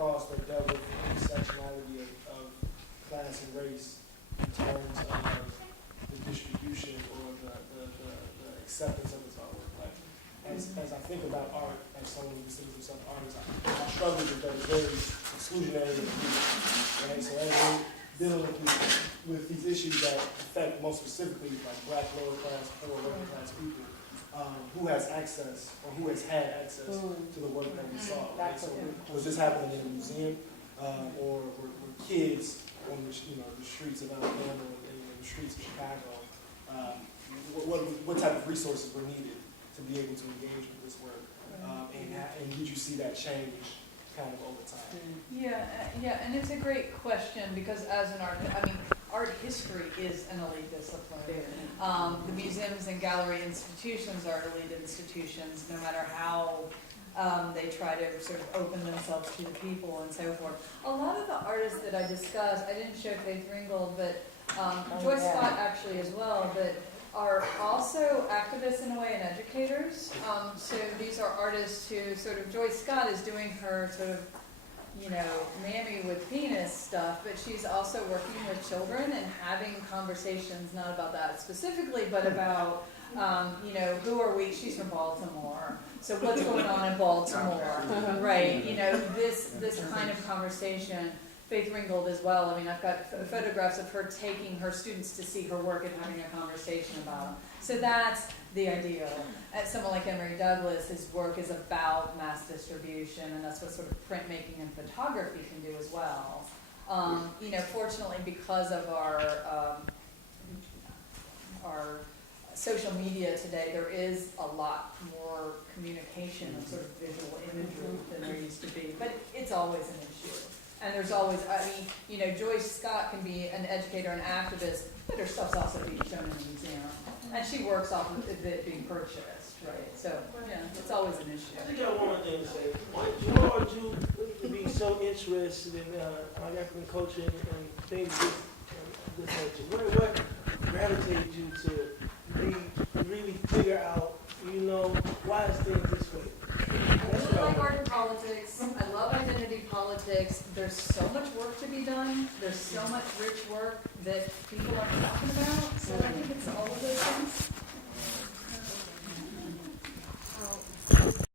across that dealt with intersectionality of class and race in terms of the distribution or the acceptance of its artwork. Like, as I think about art, as someone who considers himself an artist, I struggle with that. It's very exclusionary and abusive, right? So as we're dealing with these issues that affect most specifically like black, lower class, poor, working class people, who has access or who has had access to the work that we saw, right? So was this happening in a museum, or were kids on the streets of Alabama and the streets of Chicago? What type of resources were needed to be able to engage with this work? And did you see that change kind of over time? Yeah, and it's a great question because as an artist, I mean, art history is an elite discipline. The museums and gallery institutions are elite institutions, no matter how they try to sort of open themselves to the people and so forth. A lot of the artists that I discussed, I didn't show Faith Ringgold, but Joyce Scott actually as well, but are also activists in a way and educators. So these are artists who sort of, Joyce Scott is doing her sort of, mammy with penis stuff, but she's also working with children and having conversations, not about that specifically, but about, who are we? She's from Baltimore. So what's going on in Baltimore, right? This kind of conversation. Faith Ringgold as well. I mean, I've got photographs of her taking her students to see her work and having a conversation about them. So that's the ideal. Someone like Emory Douglas, his work is about mass distribution, and that's what sort of printmaking and photography can do as well. Fortunately, because of our social media today, there is a lot more communication and sort of visual imagery than there used to be, but it's always an issue. And there's always, Joyce Scott can be an educator and activist, but her stuff's also being shown in the museum. And she works off of it being purchased, right? So, it's always an issue. I think I got one more thing to say. What are you being so interested in African culture and things of this nature? What gravitated you to really figure out, why is things this way? I like art and politics. I love identity politics. There's so much work to be done. There's so much rich work that people aren't talking about. So I think it's all of those things.